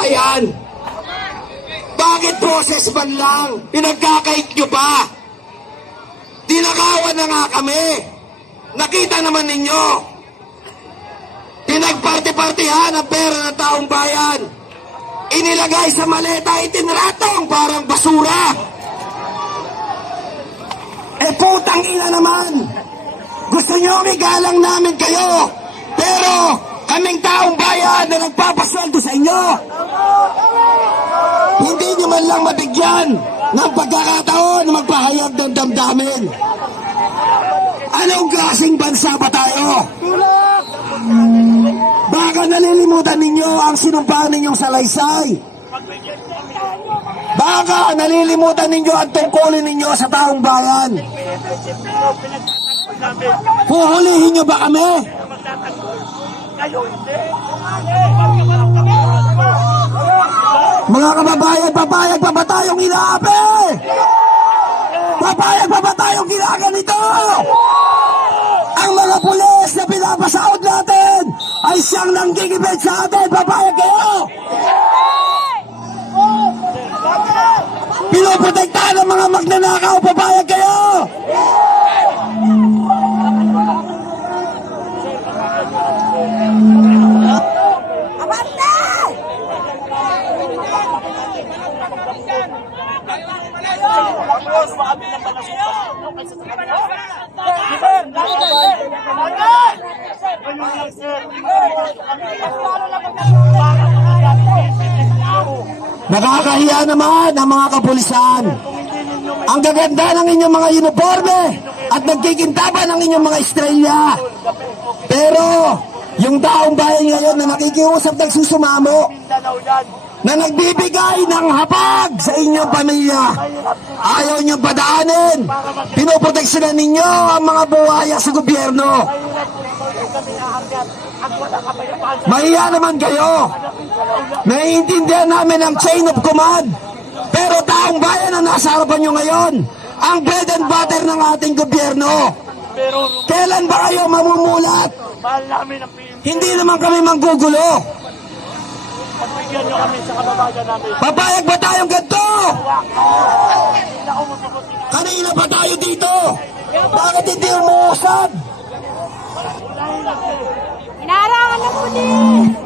Ayan. Bakit boses man lang? Pinagkakait nyo ba? Tinakawan na nga kami. Nakita naman ninyo. Pinagparti-partihan ang pera ng taong bayan. Inilagay sa maleta, itinratong parang basura. Eh putang ina naman. Gusto nyo igalang namin kayo. Pero kaming taong bayan na nagpapasweldo sa inyo, hindi nyo man lang mabigyan ng pagkakataon na magpahayag ng damdamin. Anong klaseng bansa ba tayo? Baka nalilimutan ninyo ang sinumpaan ninyong salaysay. Baka nalilimutan ninyo ang tungkulin ninyo sa taong bayan. Huhulihin nyo ba kami? Mga kababayan, papayag pa ba tayong inaapi? Papayag pa ba tayong ginaganito? Ang mga pulis na pinapasaod natin ay siyang nanggigibit sa atin. Papayag kayo? Pinoprotektahan ng mga magnanakaw. Papayag kayo? Nakakahiya naman ang mga kapulisan. Ang gaganda ng inyong mga uniforme at nagkikintaban ng inyong mga estrella. Pero yung taong bayan ngayon na nakikiusap nagsusumamo, na nagbibigay ng hapag sa inyong pamilya, ayaw nyo padaanin. Pinoproteksyonan ninyo ang mga buhaya sa gobyerno. Mahiya naman kayo. Naiintindihan namin ang chain of command. Pero taong bayan ang nasa harapan nyo ngayon, ang bread and butter ng ating gobyerno. Kailan ba kayo mamumulat? Hindi naman kami manggugulo. Pagbigyan nyo kami sa kababayan namin. Papayag ba tayong ganito? Kanina pa tayo dito. Bakit hindi umuusad? Inarangan na po din.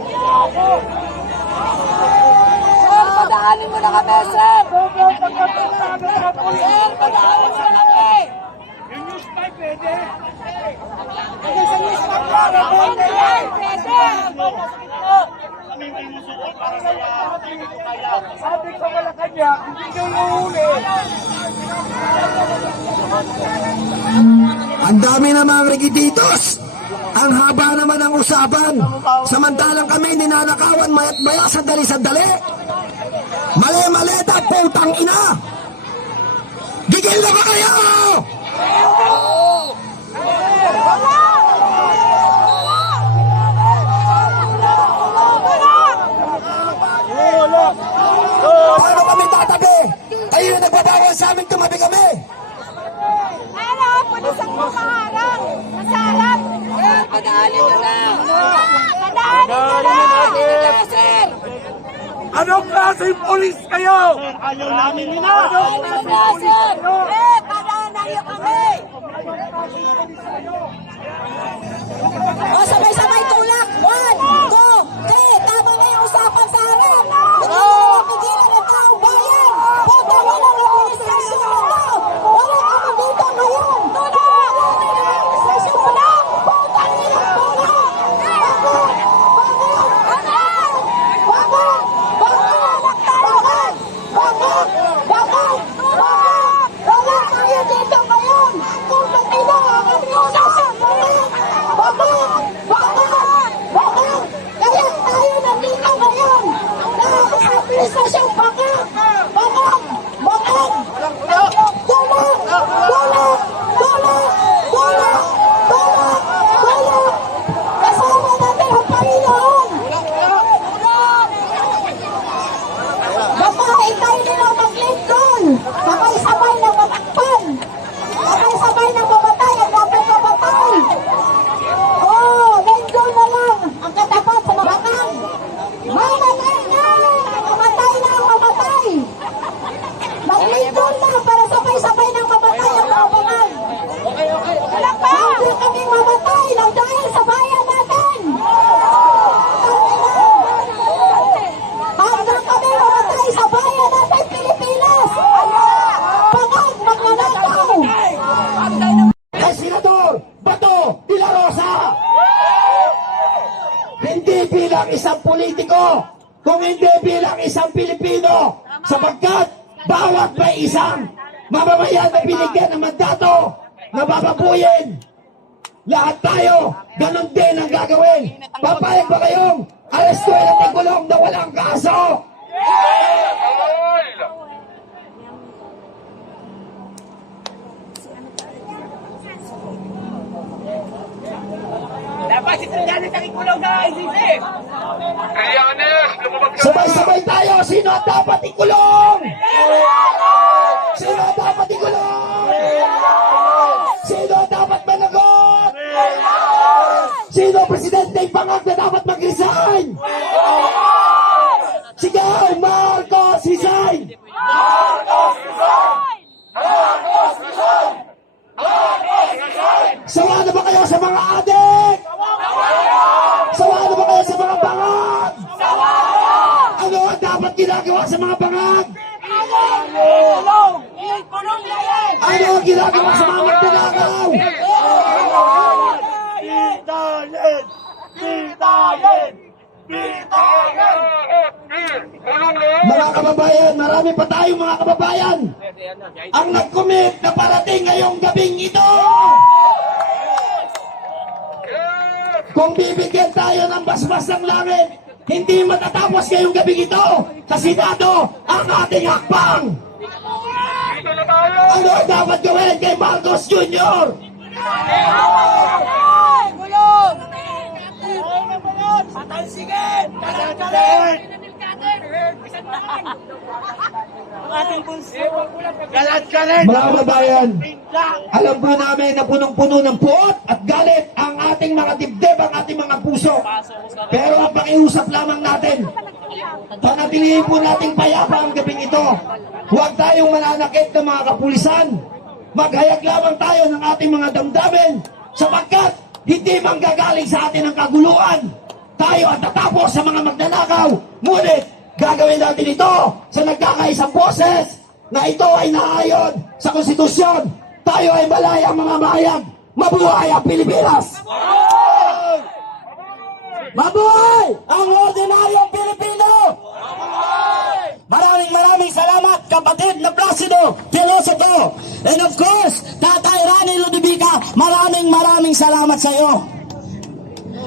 Sir, padaanin mo na kami, sir. Sir, padaanin mo na kami. Yung news 5 pwede. Pwede sa news 5 pwede. Pwede. Kami may musuot para sa kaya. Sabi ko wala kanya, hindi kayo uhuli. Ang dami na mga requisitos. Ang haba naman ang usapan. Samantalang kami ninanakawan mayat maya sandali-sandali. Mali-maleta, putang ina. Gigil na ba kayo? Paano kami tatabi? Kayo na nagbabawal sa amin, tumabi kami. Ano, pulisan mo maharang. Masarap. Sir, padaanin mo na. Padaanin mo na, sir. Anong klaseng polis kayo? Ayaw namin nila. Anong klaseng polis kayo? Eh, padaanan niyo kami. O, sabay-sabay tulak. 1, 2, 3. Tama na yung usapan sa harap. Hindi na napigilan ng taong bayan. Puta, walang administrasyon na to. Walang ako dito ngayon. Tulak! Walang administrasyon mo na. Puta, nila mo na. Bakit? Wala kayo dito ngayon. Puta, nila ang administrasyon. Kaya tayo nandito ngayon. Administrasyon, bakit? Kasama natin ang Panginoon. Baka tayo nila mag-lingkon. Sabay-sabay na matakpan. Sabay-sabay na mamatay. Ang dapat mamatay. Oh, lingkon na lang ang katapat sa mabatang. Mamatay na! hindi bilang isang Pilipino sapagkat bawat may isang mamamayan na binigyan ng mandato na bababuyin. Lahat tayo, ganun din ang gagawin. Papayag ba kayong arestuhin at ikulong na walang kaso? Dapat si Trillanes ang ikulong sa ICC. Sabay-sabay tayo, sino ang dapat ikulong? Sino ang dapat ikulong? Sino ang dapat managot? Sino ang presidente pangak na dapat mag-resign? Sigaw, Marcos resign! Sawa na ba kayo sa mga adik? Sawa na ba kayo sa mga bangag? Ano ang dapat ginagawa sa mga bangag? Ano ang ginagawa sa mga magnanakaw? Bitayin! Bitayin! Bitayin! Mga kababayan, marami pa tayong mga kababayan ang nag-commit na parating ngayong gabing ito. Kung bibigyan tayo ng basbas ng langit, hindi matatapos ngayong gabing ito sa Senado ang ating hakbang. Ano ang dapat gawin kay Marcos Jr.? Patalsigin! Patalsigin! Ang ating bunso. Galat-galit! Mga kababayan, alam po namin na punong-puno ng puot at galit ang ating mga dibdib, ang ating mga puso. Pero ang pakiusap lamang natin, panatilihin po nating payapa ang gabing ito. Huwag tayong mananakit ng mga kapulisan. Maghayag lamang tayo ng ating mga damdamin sapagkat hindi manggagaling sa atin ang kaguluhan. Tayo at tatapos sa mga magnanakaw. Ngunit gagawin natin ito sa nagkakaisang boses na ito ay naayon sa konstitusyon. Tayo ay malayang mga mayag. Mabuhay ang Pilipinas! Mabuhay ang ordinaryong Pilipino! Maraming salamat, kapatid na Placido Filosofo. And of course, Tatay Rani Ludovica, maraming salamat sa iyo.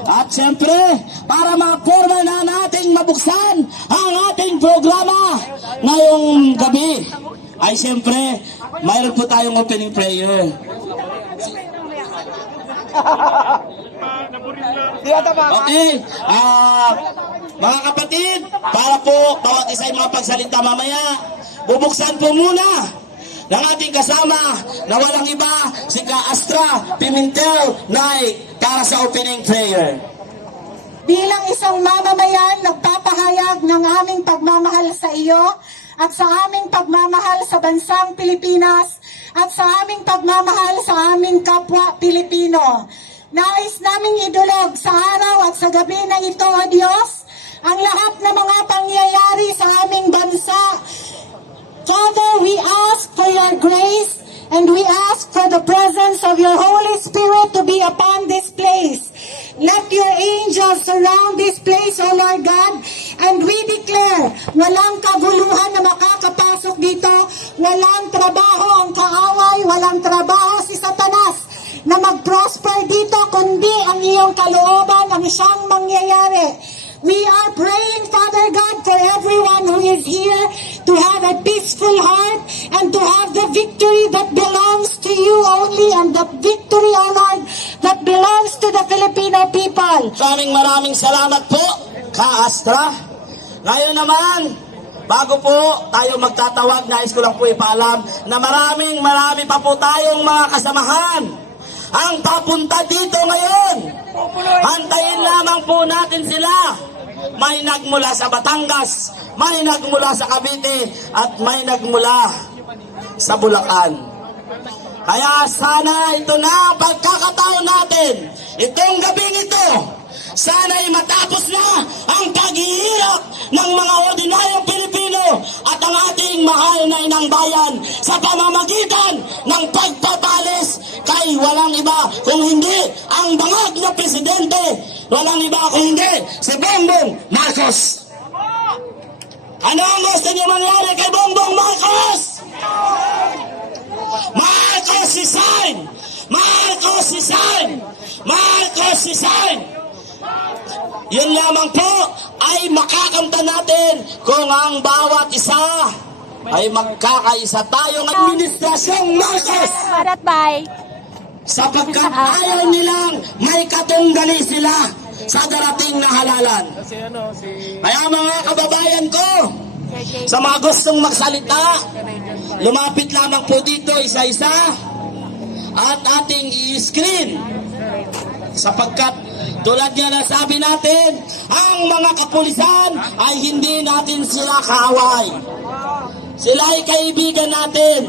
At siyempre, para ma-forma na nating mabuksan ang ating programa ngayong gabi, ay siyempre, mayroon po tayong opening prayer. Okay, mga kapatid, para po bawat isa ay mga pagsalita mamaya, bubuksan po muna ng ating kasama na walang iba, si Ka Astra Pimentel Nay, para sa opening prayer. Bilang isang mamamayan, nagpapahayag ng aming pagmamahal sa iyo at sa aming pagmamahal sa bansang Pilipinas at sa aming pagmamahal sa aming kapwa Pilipino. Nais naming idulog sa araw at sa gabi na ito, O Diyos, ang lahat ng mga pangyayari sa aming bansa. Father, we ask for your grace and we ask for the presence of your Holy Spirit to be upon this place. Let your angels surround this place, O Lord God, and we declare, walang kaguluhan na makakapasok dito, walang trabaho ang kaaway, walang trabaho si Satanas na mag-prosper dito, kundi ang iyong kalooban ang siyang mangyayari. We are praying, Father God, for everyone who is here to have a peaceful heart and to have the victory that belongs to you only and the victory, O Lord, that belongs to the Filipino people. Maraming salamat po, Ka Astra. Ngayon naman, bago po tayo magtatawag, nais ko lang po ipaalam na marami pa po tayong mga kasamahan ang papunta dito ngayon. Antayin lamang po natin sila. May nagmula sa Batangas, may nagmula sa Cavite, at may nagmula sa Bulacan. Kaya sana ito na ang pagkakataon natin. Itong gabing ito, sana'y matapos na ang paghihirap ng mga ordinaryong Pilipino at ang ating mahal na inang bayan sa pamamagitan ng pagpapalis kay walang iba kung hindi ang bangag na presidente, walang iba kung hindi si Bongbong Marcos. Ano ang gusto niyo mangyari kay Bongbong Marcos? Marcos resign! Marcos resign! Marcos resign! Yun lamang po ay makakamta natin kung ang bawat isa ay magkakaisa tayong administrasyong Marcos Arat bye. sapagkat ayaw nilang may katunggali sila sa darating na halalan. Kaya mga kababayan ko, sa mga gustong magsalita, lumapit lamang po dito isa-isa at ating i-screen sapagkat tulad nga na sabi natin, ang mga kapulisan ay hindi natin sila kaaway. Sila ay kaibigan natin.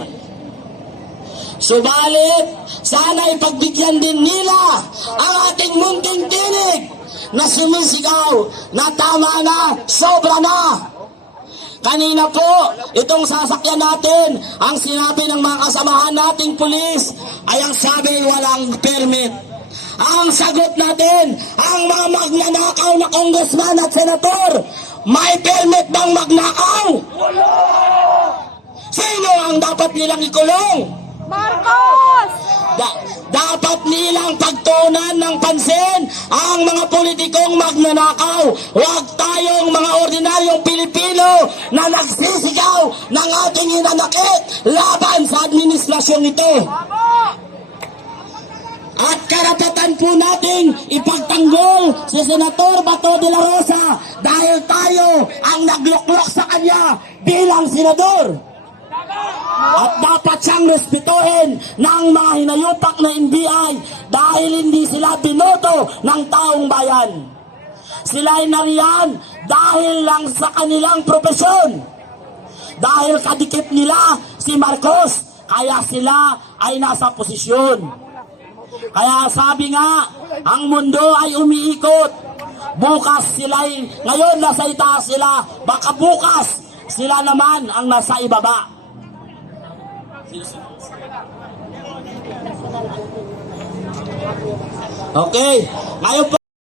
Subalit, sana'y pagbigyan din nila ang ating munting tinig na sumisigaw na tama na, sobra na. Kanina po, itong sasakyan natin, ang sinabi ng mga kasamahan nating pulis ay ang sabi walang permit. Ang sagot natin, ang mga magnanakaw na congressman at senator, may permit bang magnakaw? Sino ang dapat nilang ikulong? Marcos! Dapat nilang pagtuunan ng pansin ang mga politikong magnanakaw. Huwag tayong mga ordinaryong Pilipino na nagsisigaw ng ating hinanakit laban sa administrasyon ito. At karapatan po nating ipagtanggol si Senator Bato de la Rosa dahil tayo ang nagluklok sa kanya bilang senador. At dapat siyang respetuhin ng mga hinayupak na NBI dahil hindi sila binoto ng taong bayan. Sila ay nariyan dahil lang sa kanilang propesyon. Dahil kadikit nila si Marcos, kaya sila ay nasa posisyon. Kaya sabi nga, ang mundo ay umiikot. Bukas sila'y, ngayon nasa itaas sila, baka bukas sila naman ang nasa ibaba. Okay, ngayon po